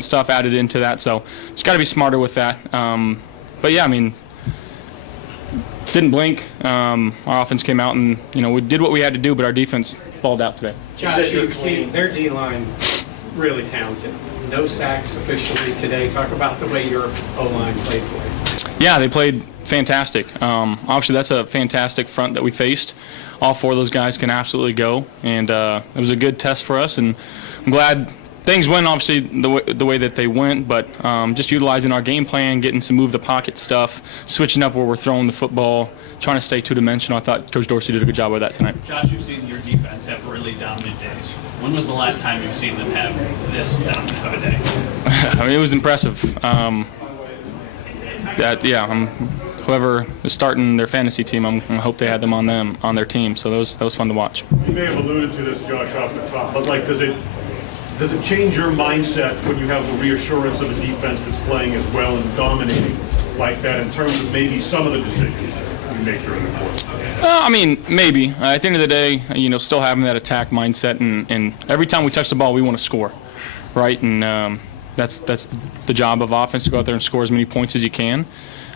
stuff added into that, so just got to be smarter with that. But yeah, I mean, didn't blink. Our offense came out and we did what we had to do, but our defense balled out today. Josh, their D-line really talented. No sacks officially today. Talk about the way your O-line played for you. Yeah, they played fantastic. Obviously, that's a fantastic front that we faced. All four of those guys can absolutely go, and it was a good test for us. And I'm glad things went obviously the way that they went, but just utilizing our game plan, getting some move the pocket stuff, switching up where we're throwing the football, trying to stay two-dimensional. I thought Coach Dorsey did a good job with that tonight. Josh, you've seen your defense have really dominant days. When was the last time you've seen them have this dominant of a day? I mean, it was impressive. Whoever is starting their fantasy team, I hope they had them on their team. So that was fun to watch. You may have alluded to this, Josh, off the top, but does it change your mindset when you have the reassurance of a defense that's playing as well and dominating like that in terms of maybe some of the decisions you make during the course? I mean, maybe. At the end of the day, still having that attack mindset, and every time we touch the ball, we want to score, right? And that's the job of offense, to go out there and score as many points as you can.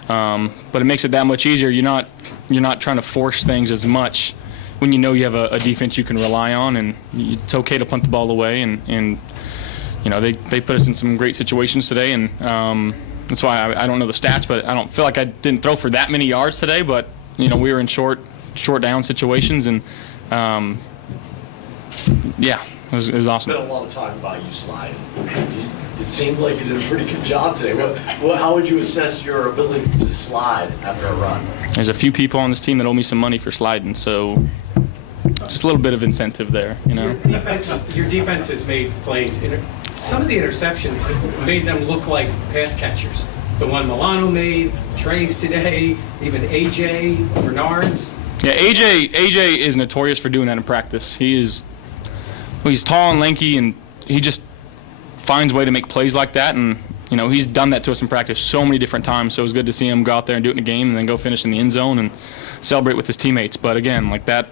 But it makes it that much easier. You're not trying to force things as much when you know you have a defense you can rely on, and it's okay to punt the ball away. And they put us in some great situations today, and that's why I don't know the stats, but I don't feel like I didn't throw for that many yards today. But we were in short down situations, and yeah, it was awesome. There's been a lot of talk about you sliding. It seemed like you did a pretty good job today. How would you assess your ability to slide after a run? There's a few people on this team that owe me some money for sliding, so just a little bit of incentive there, Your defense has made plays. Some of the interceptions have made them look like pass catchers. The one Milano made, Trey's today, even AJ, Bernard's. Yeah, AJ is notorious for doing that in practice. He's tall and lanky, and he just finds a way to make plays like that, and he's done that to us in practice so many different times. So it was good to see him go out there and do it in a game, and then go finish in the end zone and celebrate with his teammates. But again, like that,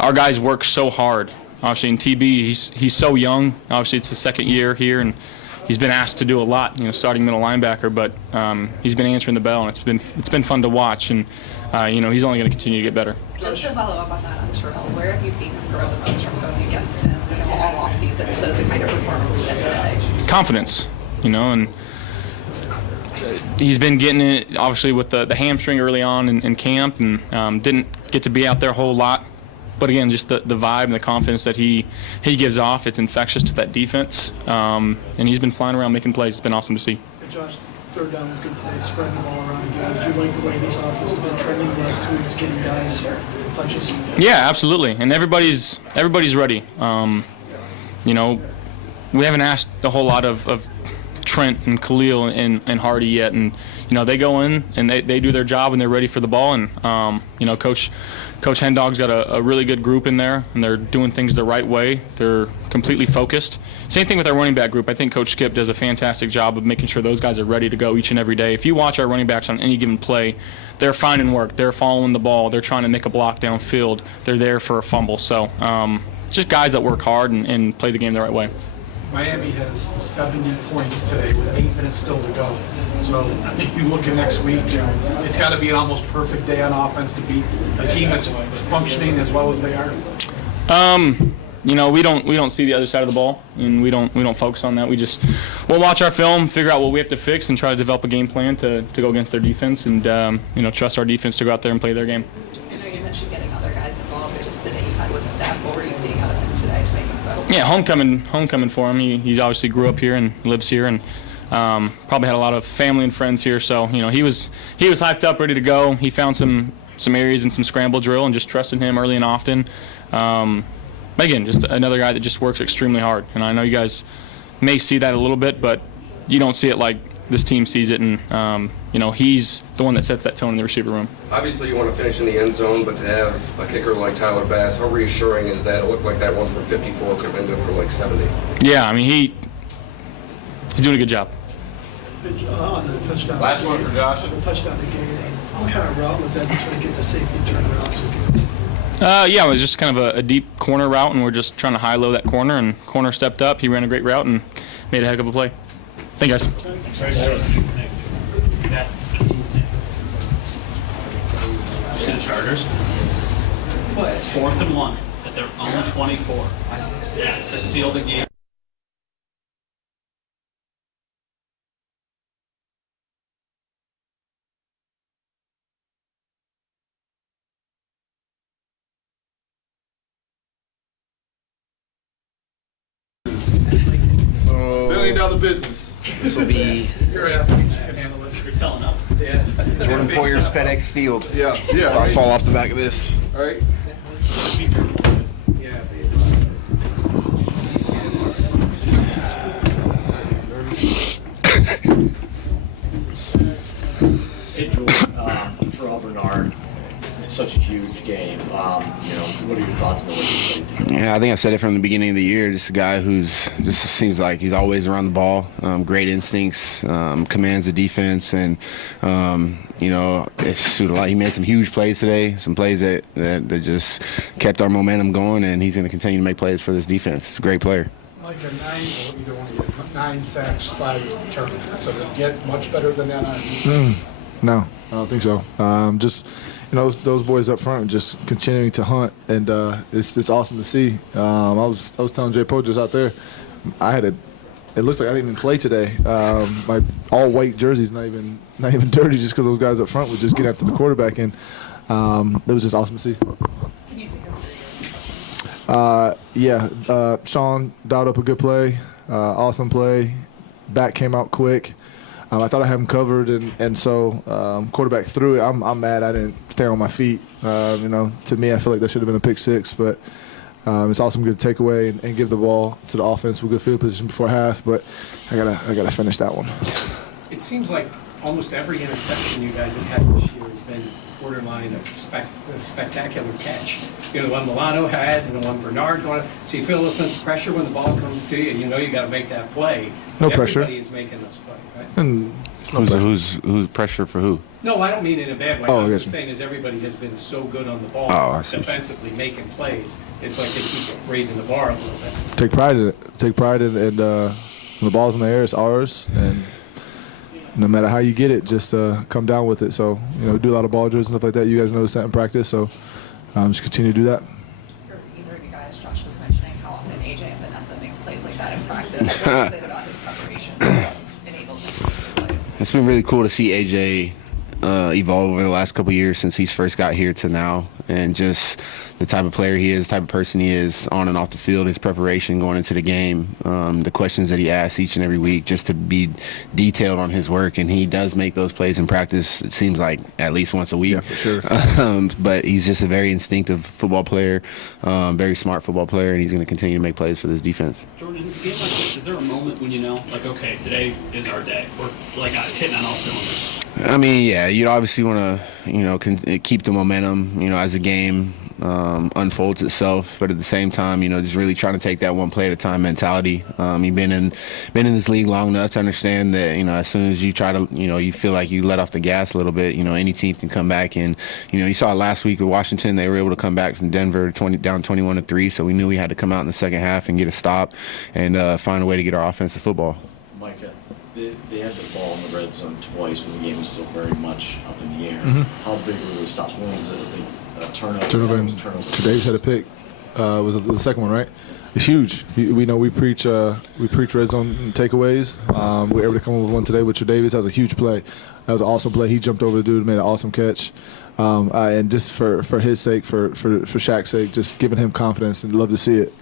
our guys work so hard. Obviously in TB, he's so young. Obviously it's his second year here, and he's been asked to do a lot. Starting middle linebacker, but he's been answering the bell, and it's been fun to watch. And he's only going to continue to get better. Just to follow up on that on Terrell, where have you seen him grow the most from going against him all off season to the kind of performance he did today? Confidence, and he's been getting it obviously with the hamstring early on in camp, and didn't get to be out there a whole lot. But again, just the vibe and the confidence that he gives off, it's infectious to that defense. And he's been flying around making plays. It's been awesome to see. Hey Josh, third down was good today, spreading the ball around again. Do you like the way this offense has been trending the last 2 weeks, getting guys some touches? Yeah, absolutely. And everybody's ready. We haven't asked a whole lot of Trent and Khalil and Hardy yet, and they go in and they do their job, and they're ready for the ball. And Coach Hendog's got a really good group in there, and they're doing things the right way. They're completely focused. Same thing with our running back group. I think Coach Skip does a fantastic job of making sure those guys are ready to go each and every day. If you watch our running backs on any given play, they're finding work. They're following the ball. They're trying to make a block downfield. They're there for a fumble. So just guys that work hard and play the game the right way. Miami has 70 points today with 8 minutes still to go. So you look at next week, it's got to be an almost perfect day on offense to beat a team that's functioning as well as they are. We don't see the other side of the ball, and we don't focus on that. We'll watch our film, figure out what we have to fix, and try to develop a game plan to go against their defense, and trust our defense to go out there and play their game. I know you mentioned getting other guys involved, but just the day you had with Steph, what were you seeing out of him today to make him so? Yeah, homecoming for him. He's obviously grew up here and lives here, and probably had a lot of family and friends here. So he was hyped up, ready to go. He found some areas in some scramble drill, and just trusted him early and often. Again, just another guy that just works extremely hard. And I know you guys may see that a little bit, but you don't see it like this team sees it. And he's the one that sets that tone in the receiver room. Obviously, you want to finish in the end zone, but to have a kicker like Tyler Bass, how reassuring is that? It looked like that one from 54 could have been good for like 70. Yeah, I mean he's doing a good job. On the touchdown. Last one for Josh. On the touchdown again, what kind of route was that? Just trying to get the safety turn around so we can... Yeah, it was just kind of a deep corner route, and we're just trying to high-low that corner, and corner stepped up. He ran a great route, and made a heck of a play. Thank you, guys. That's you see the Chargers. 4th and 1 at their own 24. Yeah, it's to seal the game. So $1 billion business. this will be You're an athlete, you can handle it. You're telling us. Jordan Poyer's FedEx Field. Yeah, yeah. I'll fall off the back of this. All right. Hey, Jordan, Terrell Bernard, such a huge game. What are your thoughts on the way you played? Yeah, I think I said it from the beginning of the year. Just a guy who's just seems like he's always around the ball. Great instincts, commands the defense, and shoot a lot. He made some huge plays today. Some plays that just kept our momentum going, and he's going to continue to make plays for this defense. He's a great player. Like a 9, or either one of you, 9 sacks, 5 turnovers. Does it get much better than that on No, I don't think so. Just those boys up front just continuing to hunt, and it's awesome to see. I was telling Jay Poe just out there, it looks like I didn't even play today. My all white jersey's not even dirty just because those guys up front would just get after the quarterback, and it was just awesome to see. Can you take us through Sean dialed up a good play, awesome play. Back came out quick. I thought I had him covered, and so quarterback threw it. I'm mad I didn't stay on my feet. To me, I feel like that should have been a pick six, but it's awesome good to take away and give the ball to the offense with good field position before half. But I gotta finish that one. It seems like almost every interception you guys have had this year has been borderline a spectacular catch. The one Milano had and the one Bernard going. So you feel a little sense of pressure when the ball comes to you. You got to make that play. No pressure. Everybody is making those plays, right? And Who's pressure for who? No, I don't mean in a bad way. Oh, I was I just get you. saying is everybody has been so good on the ball Oh, I see. defensively making plays. It's like they keep raising the bar a little bit. take pride in it. Take pride in it, and when the ball's in the air, it's ours. And no matter how you get it, just come down with it. So we do a lot of ball drills and stuff like that. You guys notice that in practice, so just continue to do that. For either of you guys, Josh was mentioning how often AJ and Vanessa makes plays like that in practice. What is it about his preparation that enables him to make those plays? It's been really cool to see AJ evolve over the last couple of years since he's first got here to now, and just the type of player he is, the type of person he is on and off the field, his preparation going into the game, the questions that he asks each and every week, just to be detailed on his work. And he does make those plays in practice, it seems like at least once a week. Yeah, for sure. But he's just a very instinctive football player, very smart football player, and he's going to continue to make plays for this defense. Jordan, in a game like this, is there a moment when okay, today is our day? We're hitting on all cylinders. I mean, yeah, you'd obviously want to, keep the momentum, as the game unfolds itself. But at the same time, just really trying to take that one play at a time mentality. You've been in this league long enough to understand that, as soon as you try to, you feel like you let off the gas a little bit, any team can come back. And, you saw it last week with Washington. They were able to come back from Denver down 21-3. So we knew we had to come out in the second half and get a stop and find a way to get our offensive football. Micah, they had the ball in the red zone twice when the game was still very much up in the air. How big were those stops? One was a turnover. Turnover. Today's had a pick. Was the second one, right? It's huge. We know we preach red zone takeaways. We were able to come up with one today with Tre'Davious. That was a huge play. That was an awesome play. He jumped over the dude, made an awesome catch. And just for his sake, for Shaq's sake, just giving him confidence, and love to see it.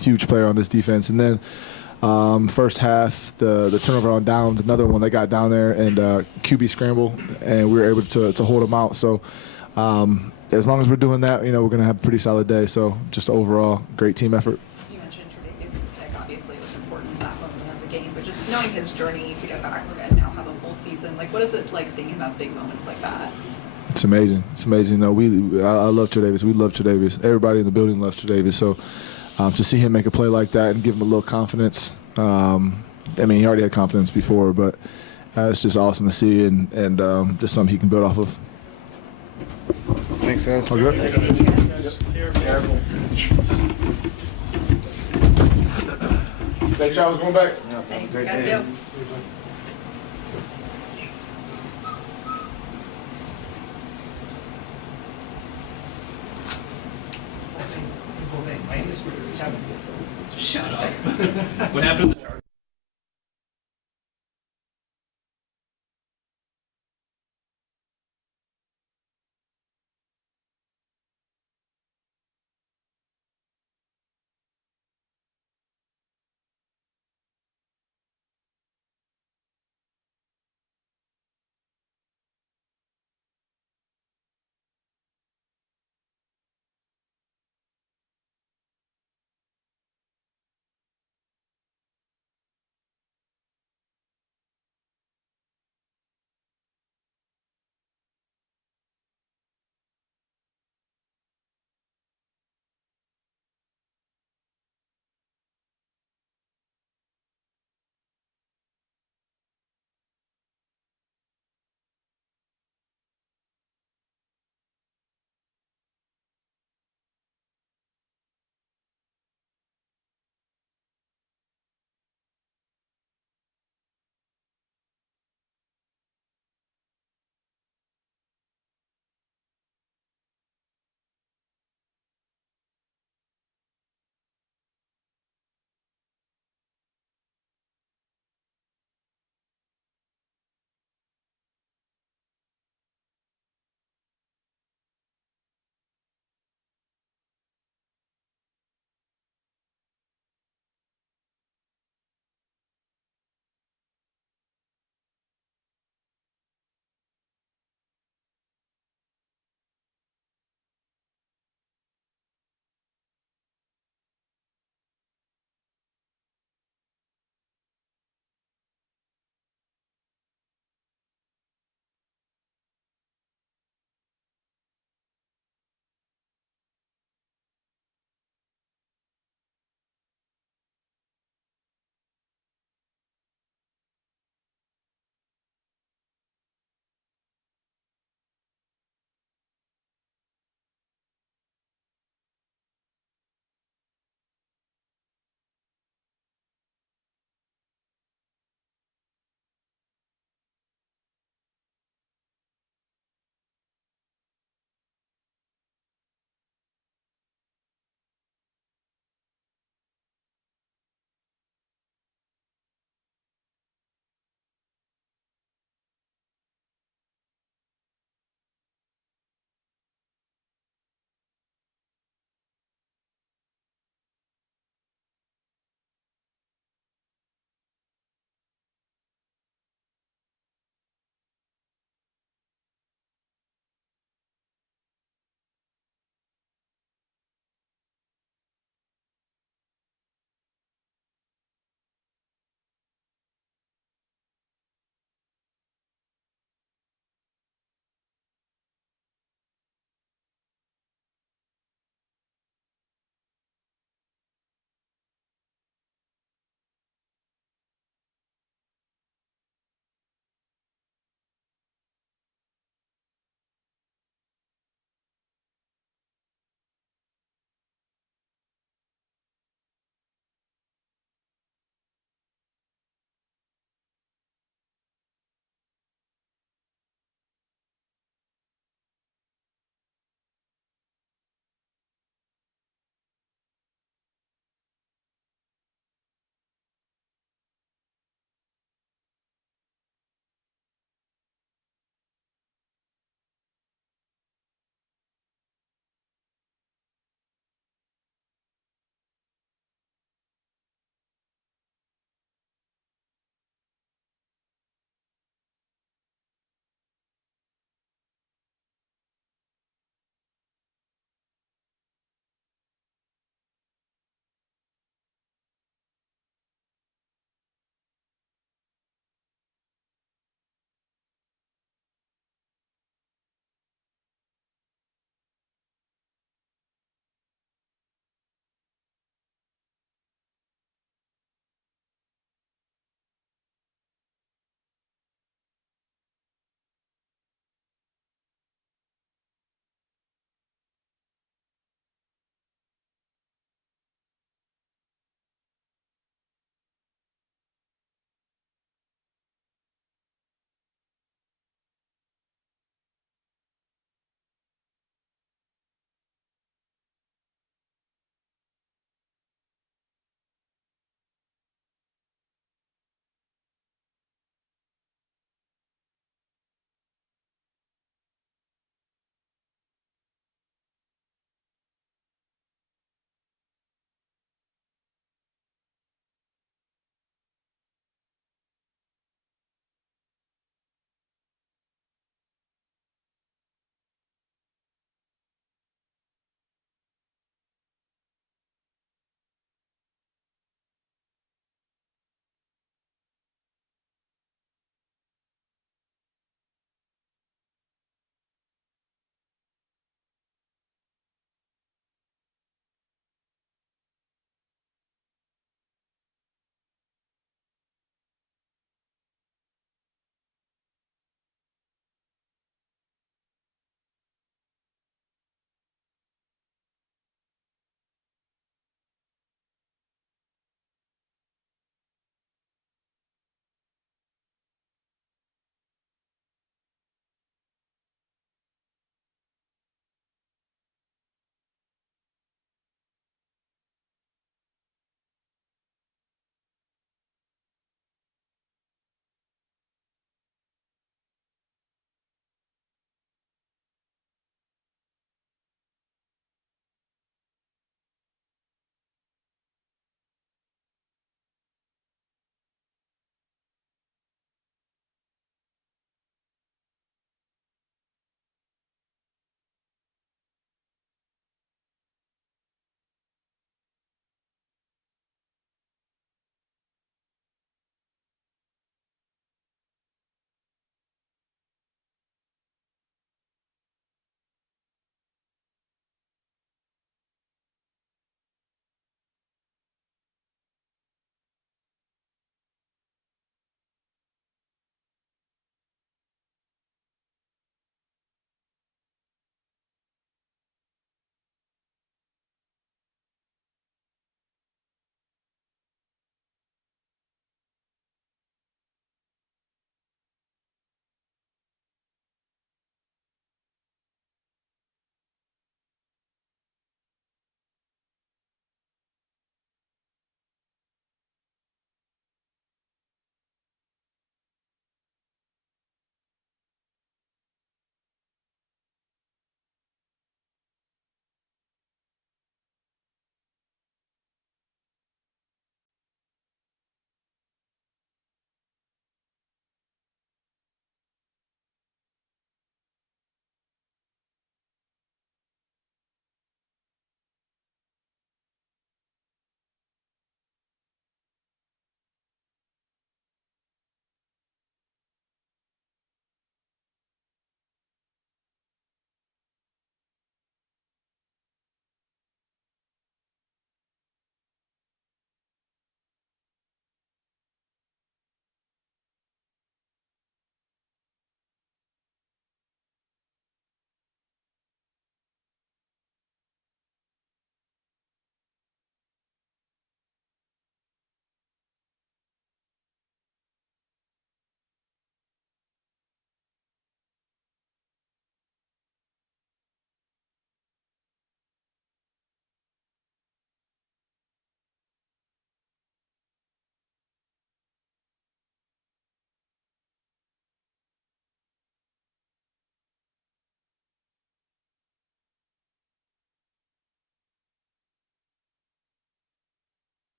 Huge player on this defense. And then first half, the turnover on downs, another one they got down there, and QB scramble, and we were able to hold them out. So as long as we're doing that, we're going to have a pretty solid day. So just overall, great team effort. You mentioned Tre'Davious' pick. Obviously, it was important in that moment of the game, but just knowing his journey to get back and now have a full season, what is it like seeing him have big moments like that? It's amazing. It's amazing. I love Tre'Davious. We love Tre'Davious. Everybody in the building loves Tre'Davious. So to see him make a play like that and give him a little confidence. He already had confidence before, but it's just awesome to see and just something he can build off of. Thanks, guys. All good? Safe travels going back. Thanks, you guys too. Shut up. What happened to the Chargers?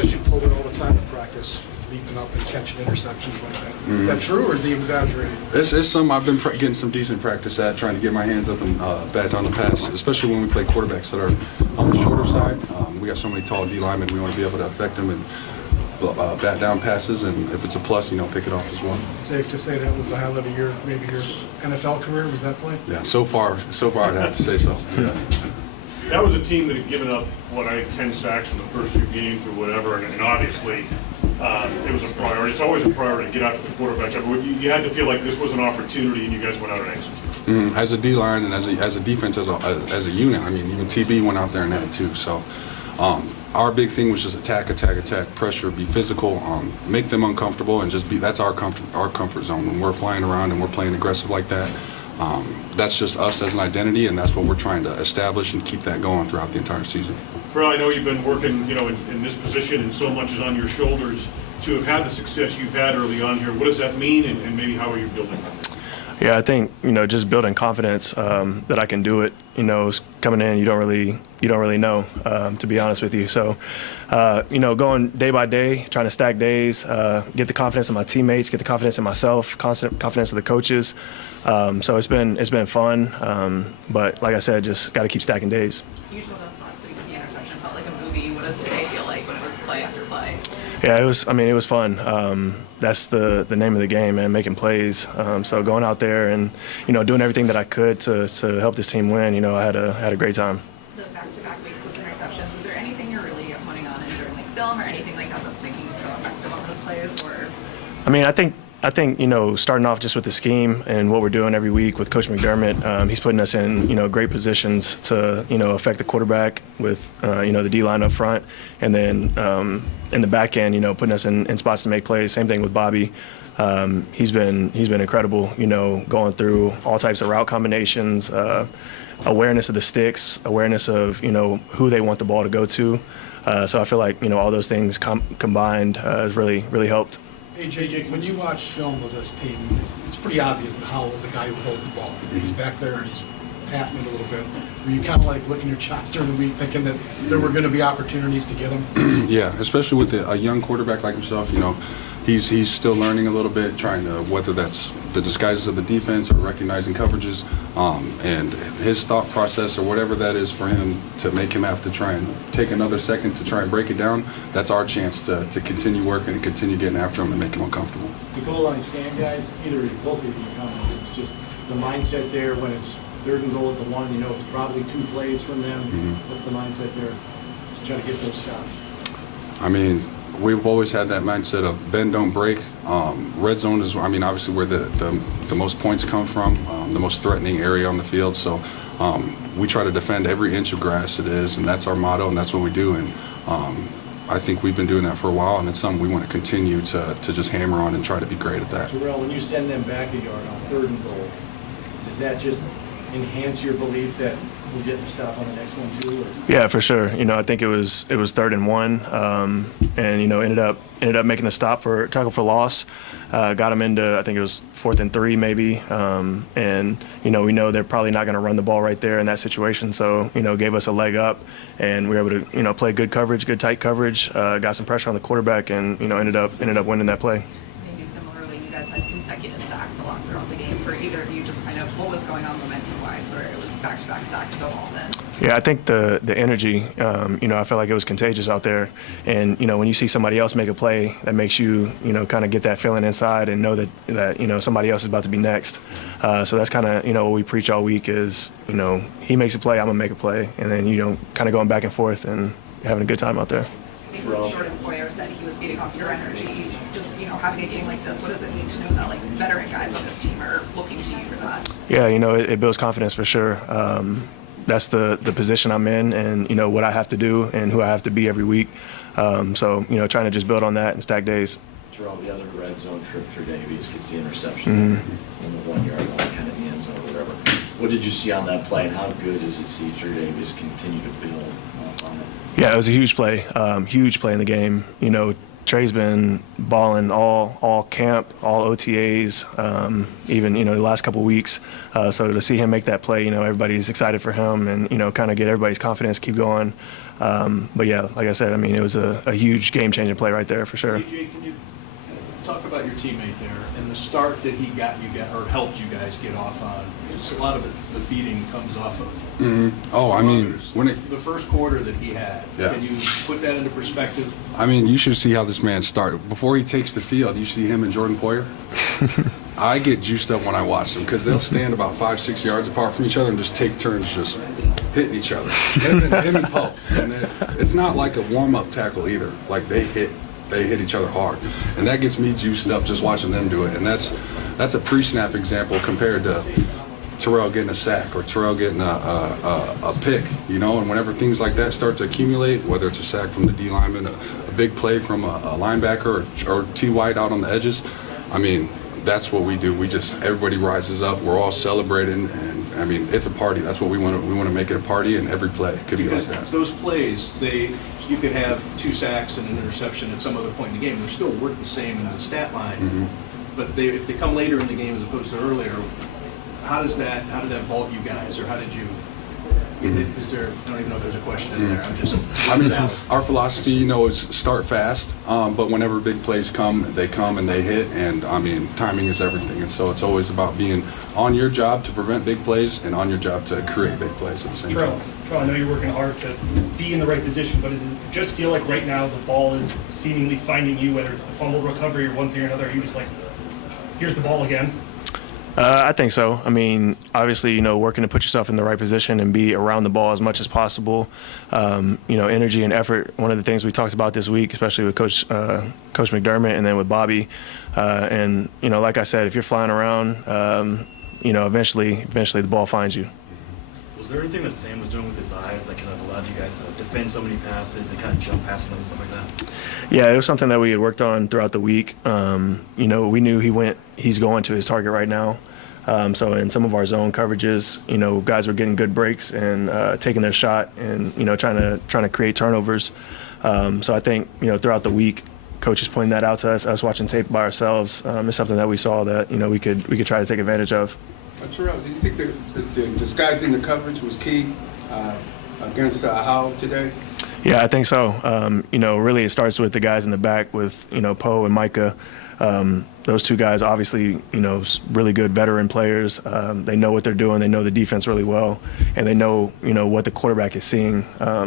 says you pull it all the time in practice, leaping up and catching interceptions like that. Is that true, or is he exaggerating? It's something I've been getting some decent practice at, trying to get my hands up and bat down the pass, especially when we play quarterbacks that are on the shorter side. We got so many tall D linemen, we want to be able to affect them and bat down passes, and if it's a plus, pick it off as well. Safe to say that was the highlight of your NFL career, was that play? Yeah, so far I'd have to say so. Yeah. That was a team that had given up, 10 sacks in the first few games or whatever, and obviously it was a priority. It's always a priority to get after the quarterback. You had to feel like this was an opportunity, and you guys went out and executed. As a D line and as a defense, as a unit, even TB went out there and had too. So our big thing was just attack, pressure, be physical, make them uncomfortable, and just be. That's our comfort zone. When we're flying around and we're playing aggressive like that, that's just us as an identity, and that's what we're trying to establish and keep that going throughout the entire season. Terrell, I know you've been working, in this position, and so much is on your shoulders. To have had the success you've had early on here, what does that mean, and maybe how are you building that? Yeah, I think just building confidence that I can do it. Coming in, you don't really know, to be honest with you. So, going day by day, trying to stack days, get the confidence of my teammates, get the confidence in myself, constant confidence of the coaches. So it's been fun, but like I said, just got to keep stacking days. You told us last week the interception felt like a movie. What does today feel like when it was play after play? Yeah, it was fun. That's the name of the game, man, making plays. So going out there and, doing everything that I could to help this team win, I had a great time. The back-to-back weeks with interceptions, is there anything you're really honing on in during film or anything like that that's making you so effective on those plays? Or I think starting off just with the scheme and what we're doing every week with Coach McDermott, he's putting us in great positions to affect the quarterback with the D line up front, and then in the back end putting us in spots to make plays. Same thing with Bobby. He's been incredible. Going through all types of route combinations, awareness of the sticks, awareness of who they want the ball to go to. So I feel like all those things combined has really helped. Hey, JJ, when you watch film with this team, it's pretty obvious that Howell is the guy who holds the ball. He's back there and he's patting it a little bit. Were you kind of like licking your chops during the week, thinking that there were going to be opportunities to get him? Yeah, especially with a young quarterback like himself, he's still learning a little bit, trying to, whether that's the disguises of the defense or recognizing coverages, and his thought process or whatever that is for him to make him have to try and take another second to try and break it down. That's our chance to continue working and continue getting after him and make him uncomfortable. The goal line stand, guys, both of you comment. It's just the mindset there when it's 3rd and goal at the 1, it's probably 2 plays from them. What's the mindset there to try to get those stops? We've always had that mindset of bend, don't break. Red zone is, obviously where the most points come from, the most threatening area on the field. So we try to defend every inch of grass it is, and that's our motto, and that's what we do. And I think we've been doing that for a while, and it's something we want to continue to just hammer on and try to be great at that. Terrell, when you send them back a yard on 3rd and goal, does that just enhance your belief that we'll get the stop on the next one too? Or? Yeah, for sure. I think it was 3rd and 1, and ended up making the stop for tackle for loss. Got him into, I think it was 4th and 3 maybe, and we know they're probably not going to run the ball right there in that situation. So gave us a leg up, and we were able to play good coverage, good tight coverage. Got some pressure on the quarterback, and ended up winning that play. Maybe similarly, you guys had consecutive sacks along throughout the game. For either of you, just kind of what was going on momentum-wise, where it was back-to-back sacks so often? Yeah, I think the energy, I felt like it was contagious out there. And, when you see somebody else make a play, that makes you, kind of get that feeling inside and know that somebody else is about to be next. So that's kind of, what we preach all week is, he makes a play, I'm going to make a play. And then, kind of going back and forth and having a good time out there. I think it was Jordan Poyer said he was feeding off your energy. Just, having a game like this, what does it mean to know that, veteran guys on this team are looking to you for that? Yeah, it builds confidence for sure. That's the position I'm in, and what I have to do and who I have to be every week. So trying to just build on that and stack days. Terrell, the other red zone trip for Davies gets the interception in the 1 yard line, kind of the end zone or whatever. What did you see on that play, and how good does it see Drew Davies continue to build on it? Yeah, it was a huge play in the game. Trey's been balling all camp, all OTAs, even the last couple of weeks. So to see him make that play, everybody's excited for him, and kind of get everybody's confidence, keep going. But yeah, like I said, I mean, it was a huge game-changing play right there for sure. AJ, can you talk about your teammate there and the start that he got you or helped you guys get off on? Just a lot of it, the feeding comes off of. Oh, I mean, The first quarter that he had, Yeah. can you put that into perspective? I mean, you should see how this man started. Before he takes the field, you see him and Jordan Poyer. I get juiced up when I watch them because they'll stand about 5-6 yards apart from each other and just take turns just hitting each other. Him and Poe. And it's not like a warm-up tackle either. Like they hit each other hard, and that gets me juiced up just watching them do it. And that's a pre-snap example compared to Terrell getting a sack or Terrell getting a pick, you know. And whenever things like that start to accumulate, whether it's a sack from the D lineman, a big play from a linebacker, or T White out on the edges, I mean, that's what we do. Everybody rises up. We're all celebrating, and I mean, it's a party. That's what we want to. We want to make it a party, and every play could be like that. Those plays, you could have 2 sacks and an interception at some other point in the game. They're still worth the same in the stat line. But if they come later in the game as opposed to earlier, how did that vault you guys, or how did you? Is there? I don't even know if there's a question in there. I mean, our philosophy, you know, is start fast, but whenever big plays come and they hit, and I mean, timing is everything, and so it's always about being on your job to prevent big plays and on your job to create big plays at the same time. Terrell, I know you're working hard to be in the right position, but does it just feel like right now the ball is seemingly finding you, whether it's the fumble recovery or one thing or another? Are you just like, here's the ball again? I think so. I mean, obviously, you know, working to put yourself in the right position and be around the ball as much as possible. You know, energy and effort. One of the things we talked about this week, especially with Coach McDermott and then with Bobby. And you know, like I said, if you're flying around, you know, eventually the ball finds you. Was there anything that Sam was doing with his eyes that kind of allowed you guys to defend so many passes and kind of jump passes and stuff like that? Yeah, it was something that we had worked on throughout the week. You know, we knew he's going to his target right now. So in some of our zone coverages, you know, guys were getting good breaks and taking their shot and, you know, trying to create turnovers. So I think, you know, throughout the week, coaches pointing that out to us watching tape by ourselves, is something that we saw that, you know, we could try to take advantage of. Terrell, do you think the disguising the coverage was key against Howell today? Yeah, I think so. You know, really it starts with the guys in the back with, you know, Poe and Micah. Those 2 guys, obviously, you know, really good veteran players. They know what they're doing. They know the defense really well, and they know, you know, what the quarterback is seeing.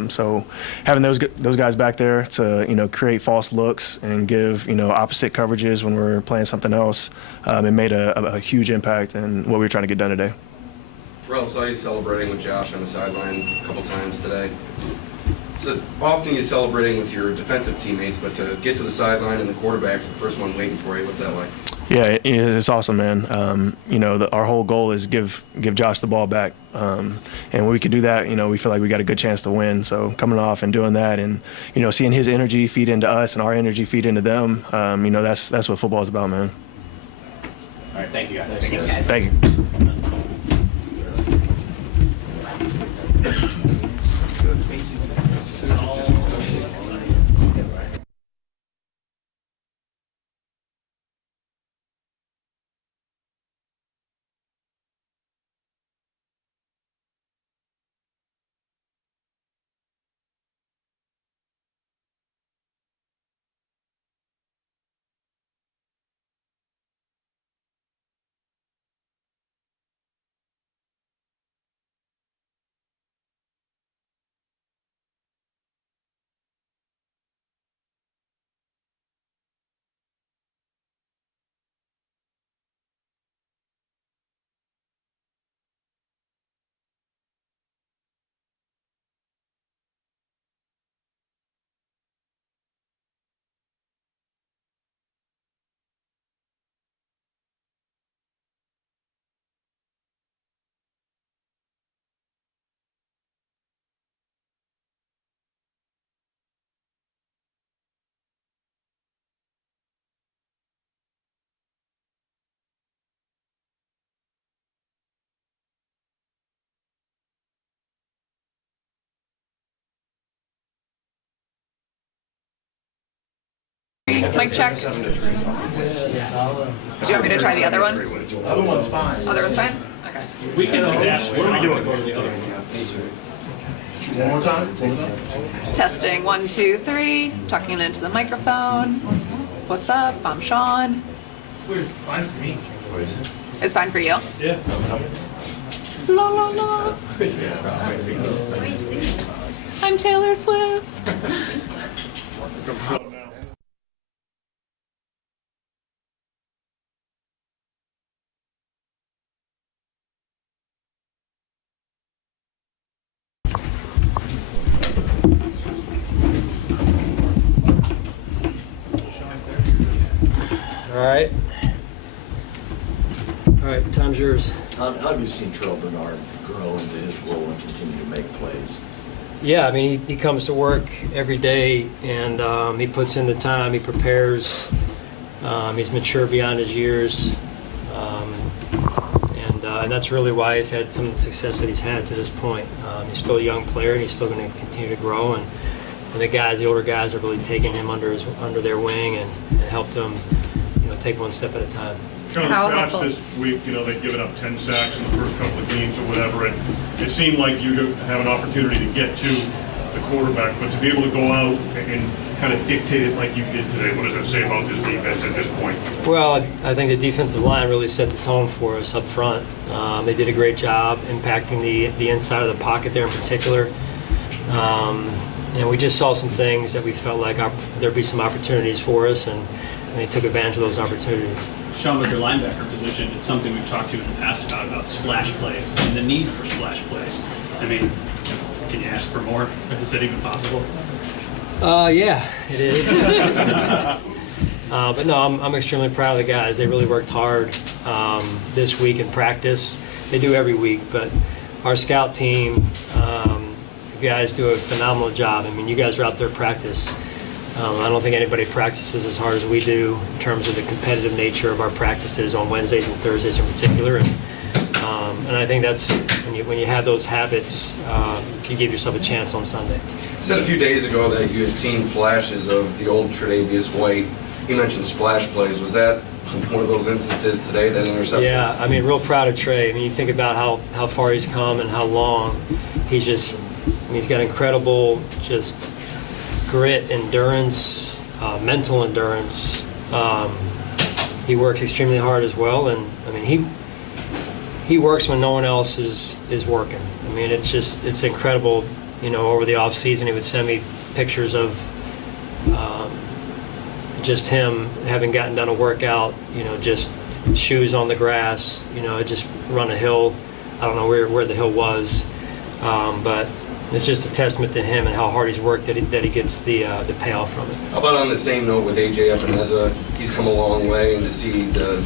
So having those guys back there to, you know, create false looks and give, you know, opposite coverages when we're playing something else, it made a huge impact in what we were trying to get done today. Terrell, saw you celebrating with Josh on the sideline a couple times today. So often you're celebrating with your defensive teammates, but to get to the sideline and the quarterback's the first one waiting for you, what's that like? Yeah, it's awesome, man. You know, our whole goal is give Josh the ball back, and when we could do that, you know, we feel like we got a good chance to win. So coming off and doing that, and you know, seeing his energy feed into us and our energy feed into them, you know, that's what football is about, man. All right, thank you guys. Thank you. Mic check. Do you want me to try the other one? Other one's fine. Other one's fine? Okay. We can just ask. What are we doing? One more time. Testing 1, 2, 3. Talking into the microphone. What's up? I'm Sean. It's fine for me. It's fine for you. Yeah. La la la. I'm Taylor Swift. All right, time's yours. How have you seen Terrell Bernard grow into his role and continue to make plays? Yeah, I mean, he comes to work every day, and he puts in the time, he prepares, he's mature beyond his years, and that's really why he's had some of the success that he's had to this point. He's still a young player, and he's still going to continue to grow, and the older guys are really taking him under their wing and helped him, take one step at a time. Kind of scratch this week, they've given up 10 sacks in the first couple of games or whatever, and it seemed like you have an opportunity to get to the quarterback, but to be able to go out and kind of dictate it like you did today, what does that say about this defense at this point? Well, I think the defensive line really set the tone for us up front. They did a great job impacting the inside of the pocket there in particular. And we just saw some things that we felt like there'd be some opportunities for us, and they took advantage of those opportunities. Sean, with your linebacker position, it's something we've talked to you in the past about splash plays and the need for splash plays. I mean, can you ask for more? Is it even possible? Yeah, it is. But no, I'm extremely proud of the guys. They really worked hard this week in practice. They do every week, but our scout team, you guys do a phenomenal job. I mean, you guys are out there practice. I don't think anybody practices as hard as we do in terms of the competitive nature of our practices on Wednesdays and Thursdays in particular. And I think that's when you have those habits, you give yourself a chance on Sunday. You said a few days ago that you had seen flashes of the old Tre'Davious White. You mentioned splash plays. Was that one of those instances today, that interception? Yeah, I mean, real proud of Trey. I mean, you think about how far he's come and how long. He's got incredible just grit, endurance, mental endurance. He works extremely hard as well, and I mean he works when no one else is working. I mean, it's incredible. Over the off season, he would send me pictures of just him having gotten done a workout. Just shoes on the grass. Just run a hill. I don't know where the hill was, but it's just a testament to him and how hard he's worked that he gets the payoff from it. How about on the same note with AJ Epineza? He's come a long way, and to see the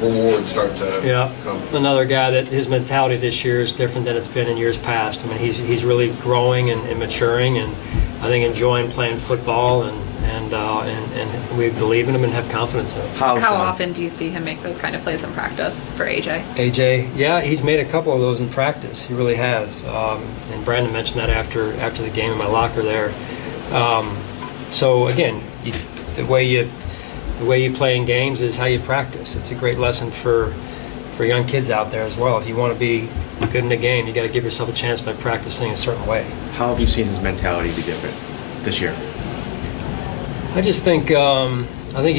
rewards start to come. Another guy that his mentality this year is different than it's been in years past. I mean, he's really growing and maturing, and I think enjoying playing football, and we believe in him and have confidence in him. How often do you see him make those kind of plays in practice for AJ? AJ, yeah, he's made a couple of those in practice. He really has. And Brandon mentioned that after the game in my locker there. So again, the way you play in games is how you practice. It's a great lesson for young kids out there as well. If you want to be good in a game, you got to give yourself a chance by practicing a certain way. How have you seen his mentality be different this year? I just think he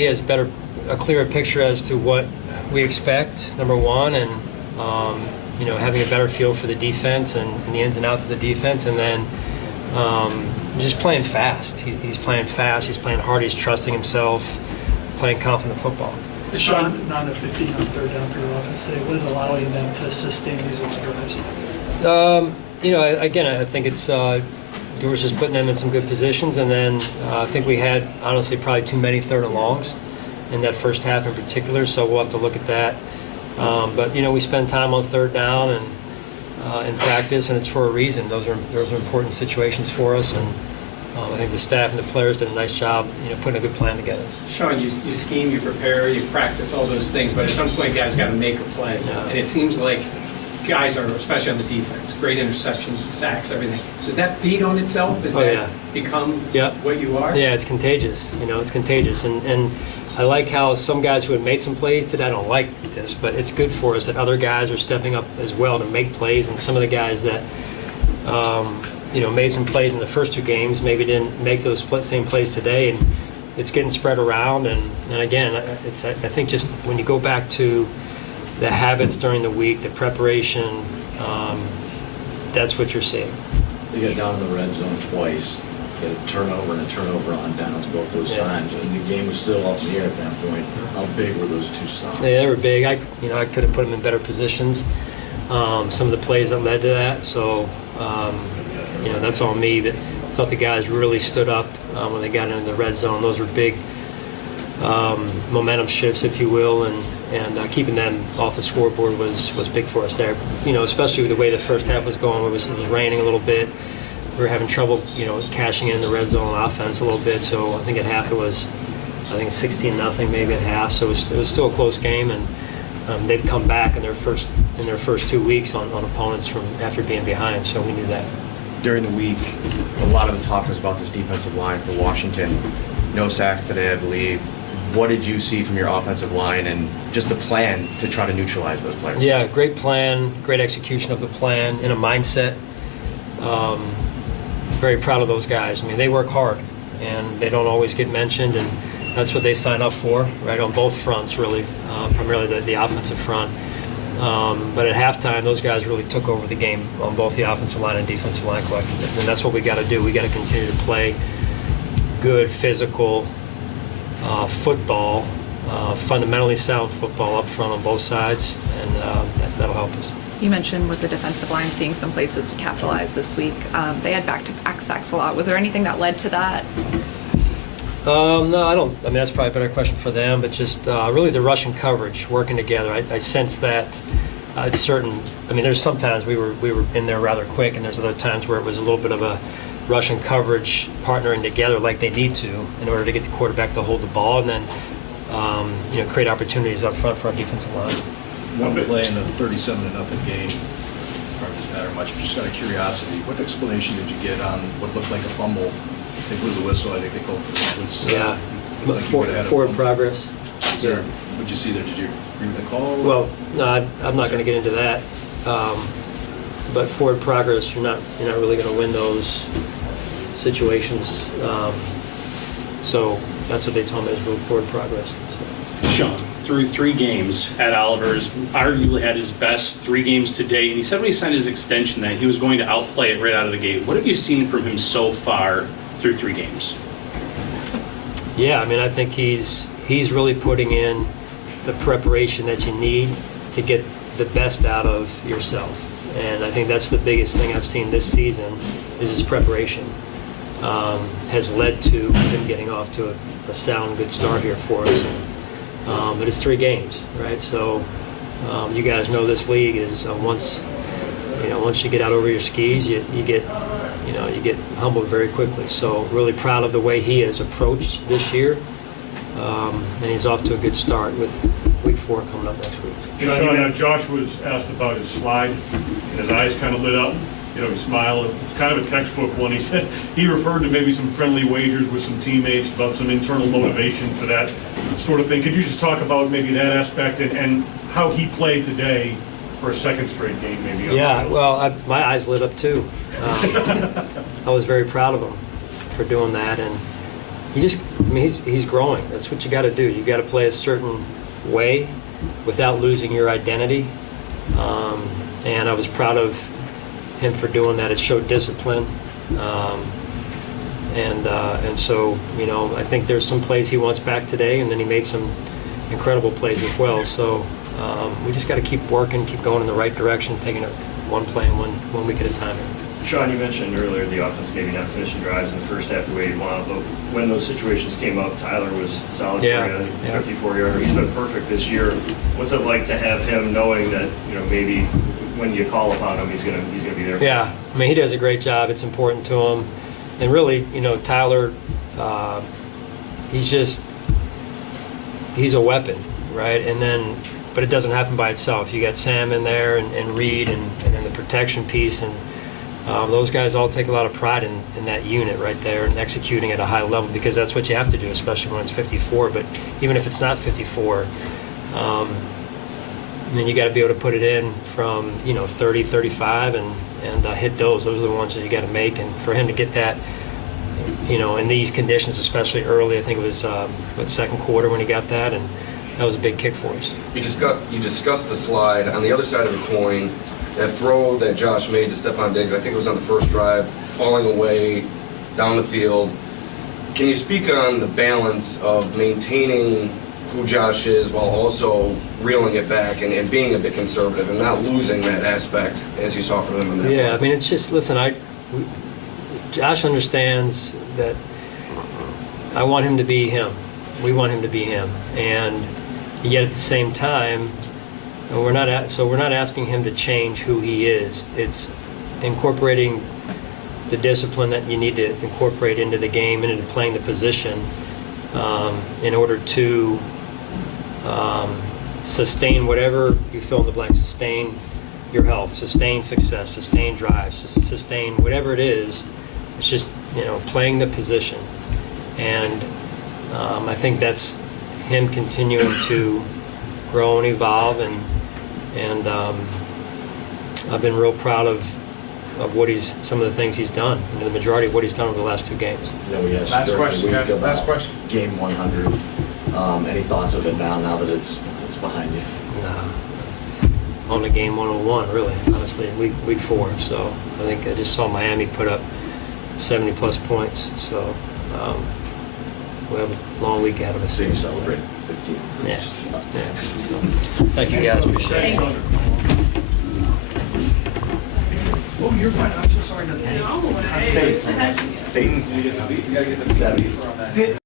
has a clearer picture as to what we expect, number one, and having a better feel for the defense and the ins and outs of the defense, and then just playing fast. He's playing fast. He's playing hard. He's trusting himself, playing confident football. Sean, not a 15 on third down for your offense today. What is allowing them to sustain these open drives? Again, I think it's George is putting them in some good positions, and then I think we had, honestly, probably too many third and longs in that first half in particular, so we'll have to look at that. But we spend time on third down and in practice, and it's for a reason. Those are important situations for us, and I think the staff and the players did a nice job, putting a good plan together. Sean, you scheme, you prepare, you practice all those things, but at some point, guys got to make a play, and it seems like guys are, especially on the defense, great interceptions, sacks, everything. Does that feed on itself? Does that become what you are? Yeah, it's contagious. It's contagious, and I like how some guys who have made some plays today, I don't like this, but it's good for us that other guys are stepping up as well to make plays, and some of the guys that made some plays in the first 2 games, maybe didn't make those same plays today, and it's getting spread around. And again, I think just when you go back to the habits during the week, the preparation, that's what you're seeing. They got down in the red zone twice, get a turnover and a turnover on downs both those times, and the game was still up in the air at that point. How big were those 2 stops? Yeah, they were big. I could have put them in better positions. Some of the plays that led to that, so that's all me. But I thought the guys really stood up when they got into the red zone. Those were big momentum shifts, if you will, and keeping them off the scoreboard was big for us there. Especially with the way the first half was going. It was raining a little bit. We were having trouble, cashing in the red zone offense a little bit. So I think at half it was, 16-0 maybe at half. So it was still a close game, and they've come back in their first 2 weeks on opponents from after being behind. So we knew that. During the week, a lot of the talk was about this defensive line for Washington. No sacks today, I believe. What did you see from your offensive line and just the plan to try to neutralize those players? Yeah, great plan, great execution of the plan, and a mindset. Very proud of those guys. I mean, they work hard, and they don't always get mentioned, and that's what they sign up for, right, on both fronts, really, primarily the offensive front. But at halftime, those guys really took over the game on both the offensive line and defensive line collectively, and that's what we got to do. We got to continue to play good, physical football, fundamentally sound football up front on both sides, and that'll help us. You mentioned with the defensive line seeing some places to capitalize this week. They had back-to-back sacks a lot. Was there anything that led to that? No, I don't. I mean, that's probably a better question for them, but just really the Russian coverage working together. I sense that it's certain. I mean, there's sometimes we were in there rather quick, and there's other times where it was a little bit of a Russian coverage partnering together like they need to in order to get the quarterback to hold the ball, and then create opportunities up front for our defensive line. One play in the 37-0 game, probably doesn't matter much, just out of curiosity, what explanation did you get on what looked like a fumble? They blew the whistle, I think they called for it. Was, yeah, like forward progress. What'd you see there? Did you agree with the call? Well, no, I'm not going to get into that. But forward progress, you're not really going to win those situations. So that's what they told me is move forward progress. So. Sean, through 3 games at Oliver's, arguably had his best 3 games to date, and he said when he signed his extension that he was going to outplay it right out of the gate. What have you seen from him so far through 3 games? Yeah, I mean, I think he's really putting in the preparation that you need to get the best out of yourself. And I think that's the biggest thing I've seen this season is his preparation has led to him getting off to a sound, good start here for us. But it's 3 games, right? So you guys know this league is once you get out over your skis, you get humbled very quickly. So really proud of the way he has approached this year, and he's off to a good start with week 4 coming up next week. Sean, Josh was asked about his slide, and his eyes kind of lit up. He smiled. It was kind of a textbook one. He said he referred to maybe some friendly wagers with some teammates about some internal motivation for that sort of thing. Could you just talk about maybe that aspect and how he played today for a second straight game, maybe? Yeah, well, my eyes lit up too. I was very proud of him for doing that, and he's growing. That's what you got to do. You got to play a certain way without losing your identity, and I was proud of him for doing that. It showed discipline, and so I think there's some plays he wants back today, and then he made some incredible plays as well. So we just got to keep working, keep going in the right direction, taking it one play and one week at a time. Sean, you mentioned earlier the offense maybe not finishing drives in the first half the way you'd want, but when those situations came up, Tyler was solid for you, 54-yarder. He's been perfect this year. What's it like to have him knowing that maybe when you call upon him, he's gonna be there for you? I mean, he does a great job. It's important to him, and really, Tyler, he's a weapon, right? But it doesn't happen by itself. You got Sam in there and Reed and then the protection piece, and those guys all take a lot of pride in that unit right there and executing at a high level, because that's what you have to do, especially when it's 54. But even if it's not 54, then you got to be able to put it in from 30, 35, and hit those. Those are the ones that you got to make. And for him to get that, in these conditions, especially early, I think it was second quarter when he got that, and that was a big kick for us. You discussed the slide. On the other side of the coin, that throw that Josh made to Stephon Diggs, I think it was on the first drive, falling away down the field. Can you speak on the balance of maintaining who Josh is while also reeling it back and being a bit conservative and not losing that aspect as you saw from him in that Yeah, I mean, it's just, listen, Josh understands that I want him to be him. We want him to be him. And yet at the same time, we're not asking him to change who he is. It's incorporating the discipline that you need to incorporate into the game and into playing the position in order to sustain whatever you fill in the blank, sustain your health, sustain success, sustain drive, sustain whatever it is. It's just, playing the position. And I think that's him continuing to grow and evolve, and I've been real proud of some of the things he's done, the majority of what he's done over the last 2 games. Last question. Game 100. Any thoughts of it now that it's behind you? Nah. Only game 101, really, honestly, week 4. So I think I just saw Miami put up 70-plus points. So we have a long week ahead of us. So you celebrate 15. Yeah. So, thank you guys. Appreciate it. Oh, you're fine. I'm so sorry. Fate.